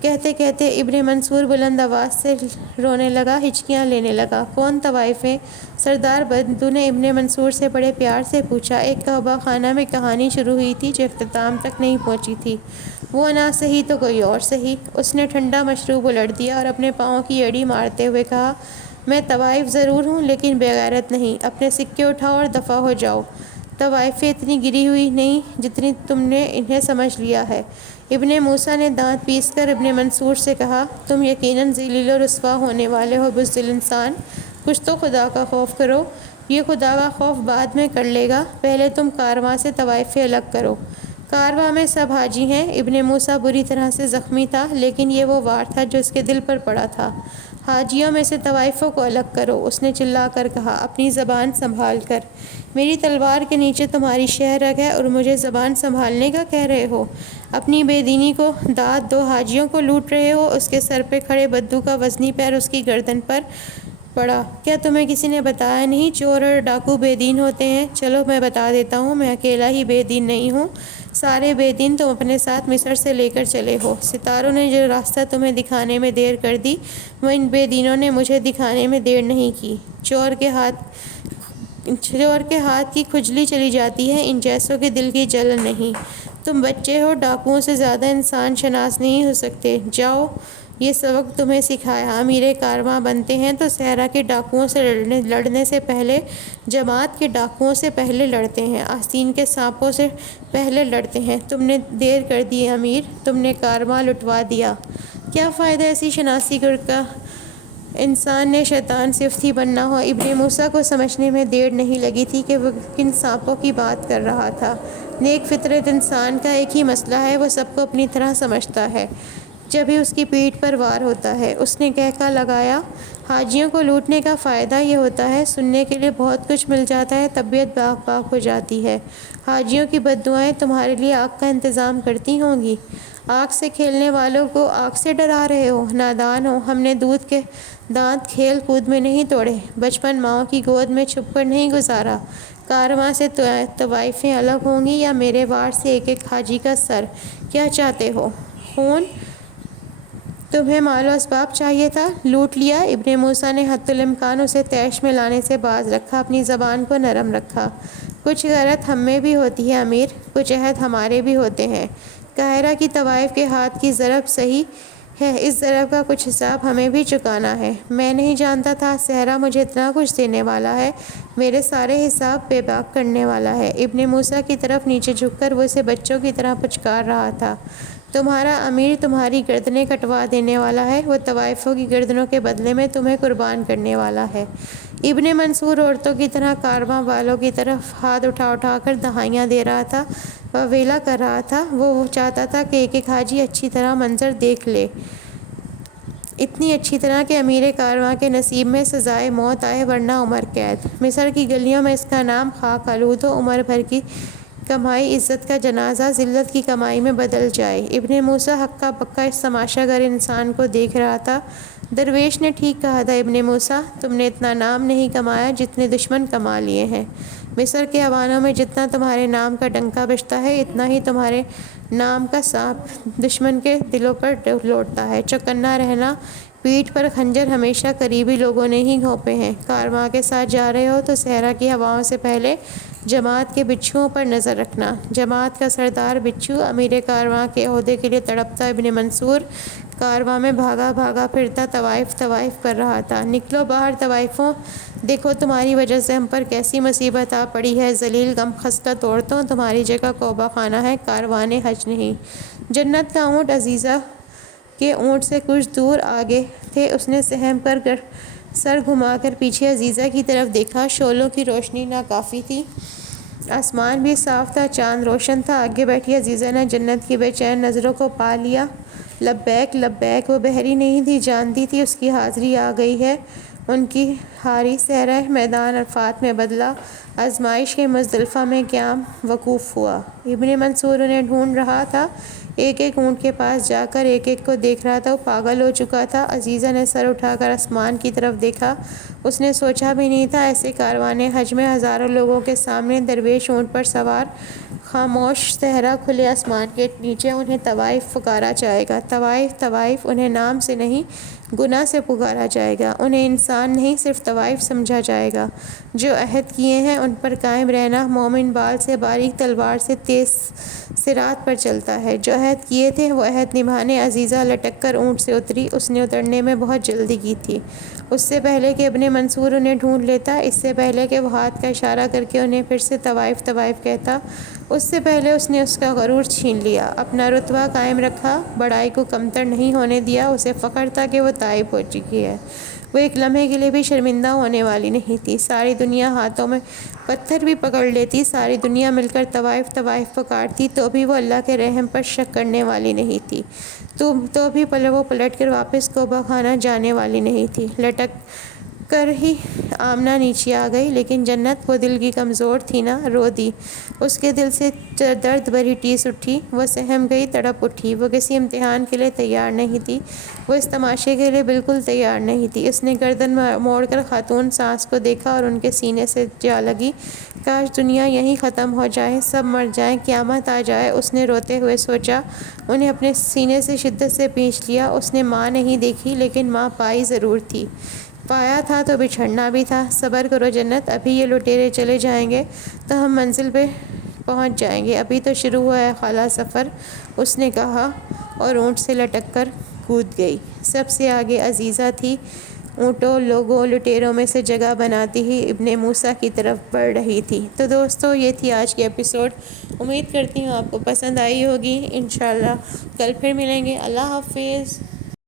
کہتے کہتے ابن منصور بلند آواز سے رونے لگا، ہچکیاں لینے لگا۔ کون طوائفیں؟ سردار بدو نے ابن منصور سے بڑے پیار سے پوچھا۔ ایک کعبہ خانہ میں کہانی شروع ہوئی تھی جو اختتام تک نہیں پہنچی تھی۔ وہ نہ سہی تو کوئی اور سہی۔ اس نے ٹھنڈا مشروب الٹ دیا اور اپنے پاؤں کی ایڑی مارتے ہوئے کہا، میں طوائف ضرور ہوں لیکن بے غیرت نہیں۔ اپنے سکے اٹھاؤ اور دفع ہو جاؤ۔ طوائفیں اتنی گری ہوئی نہیں جتنی تم نے انہیں سمجھ لیا ہے۔ ابن موسیٰ نے دانت پیس کر ابن منصور سے کہا، تم یقیناً ذلیل و رسوا ہونے والے ہو بزدل انسان، کچھ تو خدا کا خوف کرو۔ یہ خدا کا خوف بعد میں کر لے گا، پہلے تم کارواں سے طوائفیں الگ کرو۔ کارواں میں سب حاجی ہیں۔ ابن موسیٰ بری طرح سے زخمی تھا، لیکن یہ وہ وار تھا جو اس کے دل پر پڑا تھا۔ حاجیوں میں سے طوائفوں کو الگ کرو، اس نے چلا کر کہا، اپنی زبان سنبھال کر۔ میری تلوار کے نیچے تمہاری شہ رگ ہے اور مجھے زبان سنبھالنے کا کہہ رہے ہو؟ اپنی بے دینی کو داد دو، حاجیوں کو لوٹ رہے ہو۔ اس کے سر پہ کھڑے بدو کا وزنی پیر اس کی گردن پر پڑا۔ کیا تمہیں کسی نے بتایا نہیں چور اور ڈاکو بے دین ہوتے ہیں؟ چلو میں بتا دیتا ہوں، میں اکیلا ہی بے دین نہیں ہوں، سارے بے دین تم اپنے ساتھ مصر سے لے کر چلے ہو۔ ستاروں نے جو راستہ تمہیں دکھانے میں دیر کر دی، وہ ان بے دینوں نے مجھے دکھانے میں دیر نہیں کی۔ چور کے ہاتھ کی کھجلی چلی جاتی ہے، ان جیسوں کے دل کی جلن نہیں۔ تم بچے ہو، ڈاکوؤں سے زیادہ انسان شناس نہیں ہو سکتے۔ جاؤ یہ سبق تمہیں سکھایا۔ امیر کارواں بنتے ہیں تو صحرا کے ڈاکوؤں سے لڑنے سے پہلے جماعت کے ڈاکوؤں سے پہلے لڑتے ہیں، آستین کے سانپوں سے پہلے لڑتے ہیں۔ تم نے دیر کر دی امیر، تم نے کارواں لٹوا دیا۔ کیا فائدہ ایسی شناسی کا؟ انسان نے شیطان صفت ہی بننا ہو۔ ابن موسیٰ کو سمجھنے میں دیر نہیں لگی تھی کہ وہ کن سانپوں کی بات کر رہا تھا۔ نیک فطرت انسان کا ایک ہی مسئلہ ہے، وہ سب کو اپنی طرح سمجھتا ہے جبھی اس کی پیٹھ پر وار ہوتا ہے۔ اس نے کہکا لگایا، حاجیوں کو لوٹنے کا فائدہ یہ ہوتا ہے، سننے کے لیے بہت کچھ مل جاتا ہے، طبیعت باغ باغ ہو جاتی ہے۔ حاجیوں کی بد دعائیں تمہارے لیے آگ کا انتظام کرتی ہوں گی۔ آگ سے کھیلنے والوں کو آگ سے ڈرا رہے ہو؟ نادان ہو۔ ہم نے دودھ کے دانت کھیل کود میں نہیں توڑے، بچپن ماؤں کی گود میں چھپ کر نہیں گزارا۔ کارواں سے طوائفیں الگ ہوں گی یا میرے وار سے ایک ایک حاجی کا سر؟ کیا چاہتے ہو؟ خون؟ تمہیں مال و اسباب چاہیے تھا، لوٹ لیا۔ ابن موسیٰ نے حتی الامکان اسے طیش میں لانے سے باز رکھا، اپنی زبان کو نرم رکھا۔ کچھ غیرت ہم میں بھی ہوتی ہے امیر، کچھ عہد ہمارے بھی ہوتے ہیں۔ قاہرہ کی طوائف کے ہاتھ کی ضرب صحیح ہے، اس ضرب کا کچھ حساب ہمیں بھی چکانا ہے۔ میں نہیں جانتا تھا صحرا مجھے اتنا کچھ دینے والا ہے، میرے سارے حساب بے باک کرنے والا ہے۔ ابن موسیٰ کی طرف نیچے جھک کر وہ اسے بچوں کی طرح پچکار رہا تھا۔ تمہارا امیر تمہاری گردنیں کٹوا دینے والا ہے، وہ طوائفوں کی گردنوں کے بدلے میں تمہیں قربان کرنے والا ہے۔ ابن منصور عورتوں کی طرح کارواں والوں کی طرف ہاتھ اٹھا اٹھا کر دہائیاں دے رہا تھا، واویلا کر رہا تھا۔ وہ چاہتا تھا کہ ایک ایک حاجی اچھی طرح منظر دیکھ لے، اتنی اچھی طرح کہ امیر کارواں کے نصیب میں سزائے موت آئے ورنہ عمر قید۔ مصر کی گلیوں میں اس کا نام خاک آلود ہو، عمر بھر کی کمائی عزت کا جنازہ ذلت کی کمائی میں بدل جائے۔ ابن موسیٰ ہکا بکا اس تماشا گر انسان کو دیکھ رہا تھا۔ درویش نے ٹھیک کہا تھا ابن موسیٰ، تم نے اتنا نام نہیں کمایا جتنے دشمن کما لیے ہیں۔ مصر کے اوانوں میں جتنا تمہارے نام کا ڈنکا بجتا ہے، اتنا ہی تمہارے نام کا سانپ دشمن کے دلوں پر لوٹتا ہے۔ چوکنا رہنا، پیٹھ پر خنجر ہمیشہ قریبی لوگوں نے ہی گھونپے ہیں۔ کارواں کے ساتھ جا رہے ہو تو صحرا کی ہواؤں سے پہلے جماعت کے بچھوؤں پر نظر رکھنا۔ جماعت کا سردار بچھو، امیر کارواں کے عہدے کے لیے تڑپتا ابن منصور کارواں میں بھاگا بھاگا پھرتا طوائف کر رہا تھا۔ نکلو باہر طوائفوں، دیکھو تمہاری وجہ سے ہم پر کیسی مصیبت آ پڑی ہے۔ ذلیل غم خستہ عورتوں، تمہاری جگہ توبہ خانہ ہے، کاروان حج نہیں۔ جنت کا اونٹ عزیزہ کے اونٹ سے کچھ دور آگے تھے۔ اس نے سہم کر سر گھما کر پیچھے عزیزہ کی طرف دیکھا۔ شعلوں کی روشنی ناکافی تھی، آسمان بھی صاف تھا، چاند روشن تھا۔ آگے بیٹھی عزیزہ نے جنت کی بے چین نظروں کو پا لیا۔ لبیک لبیک، وہ بحری نہیں تھی، جانتی تھی اس کی حاضری آ گئی ہے۔ ان کی حاری صحرا میدان عرفات میں بدلا، آزمائش کے مزدلفہ میں قیام وقوف ہوا۔ ابن منصور انہیں ڈھونڈ رہا تھا، ایک ایک اونٹ کے پاس جا کر ایک ایک کو دیکھ رہا تھا۔ وہ پاگل ہو چکا تھا۔ عزیزہ نے سر اٹھا کر آسمان کی طرف دیکھا۔ اس نے سوچا بھی نہیں تھا ایسے کاروان حج میں ہزاروں لوگوں کے سامنے درویش اونٹ پر سوار خاموش صحرا کھلے آسمان کے نیچے انہیں طوائف پکارا جائے گا۔ طوائف انہیں نام سے نہیں گناہ سے پکارا جائے گا۔ انہیں انسان نہیں صرف طوائف سمجھا جائے گا۔ جو عہد کیے ہیں ان پر قائم رہنا، مومن بال سے باریک تلوار سے تیز صراط پر چلتا ہے۔ جو عہد کیے تھے وہ عہد نبھانے عزیزہ لٹک کر اونٹ سے اتری۔ اس نے اترنے میں بہت جلدی کی تھی، اس سے پہلے کہ ابن منصور انہیں ڈھونڈ لیتا، اس سے پہلے کہ وہ ہاتھ کا اشارہ کر کے انہیں پھر سے طوائف کہتا، اس سے پہلے اس نے اس کا غرور چھین لیا، اپنا رتبہ قائم رکھا، بڑائی کو کمتر نہیں ہونے دیا۔ اسے فخر تھا کہ وہ تائب ہو چکی ہے، وہ ایک لمحے کے لیے بھی شرمندہ ہونے والی نہیں تھی۔ ساری دنیا ہاتھوں میں پتھر بھی پکڑ لیتی، ساری دنیا مل کر طوائف پکارتی، تو بھی وہ اللہ کے رحم پر شک کرنے والی نہیں تھی، تو بھی وہ پلٹ کر واپس توبہ خانہ جانے والی نہیں تھی۔ لٹک کر ہی آمنہ نیچے آ گئی، لیکن جنت، وہ دل کی کمزور تھی نا، رو دی۔ اس کے دل سے درد بھری ٹیس اٹھی، وہ سہم گئی، تڑپ اٹھی۔ وہ کسی امتحان کے لیے تیار نہیں تھی، وہ اس تماشے کے لیے بالکل تیار نہیں تھی۔ اس نے گردن موڑ کر خاتون ساس کو دیکھا اور ان کے سینے سے جا لگی۔ کاش دنیا یہیں ختم ہو جائے، سب مر جائیں، قیامت آ جائے۔ اس نے روتے ہوئے سوچا، انہیں اپنے سینے سے شدت سے کھینچ لیا۔ اس نے ماں نہیں دیکھی، لیکن ماں پائی ضرور تھی، پایا تھا تو بچھڑنا بھی تھا۔ صبر کرو جنت، ابھی یہ لٹیرے چلے جائیں گے تو ہم منزل پہ پہنچ جائیں گے، ابھی تو شروع ہوا ہے خالہ سفر، اس نے کہا اور اونٹ سے لٹک کر کود گئی۔ سب سے آگے عزیزہ تھی، اونٹوں، لوگوں، لٹیروں میں سے جگہ بناتی ہی ابن موسیٰ کی طرف بڑھ رہی تھی۔ تو دوستو یہ تھی آج کی ایپیسوڈ، امید کرتی ہوں آپ کو پسند آئی ہوگی۔ انشاءاللہ کل پھر ملیں گے۔ اللہ حافظ۔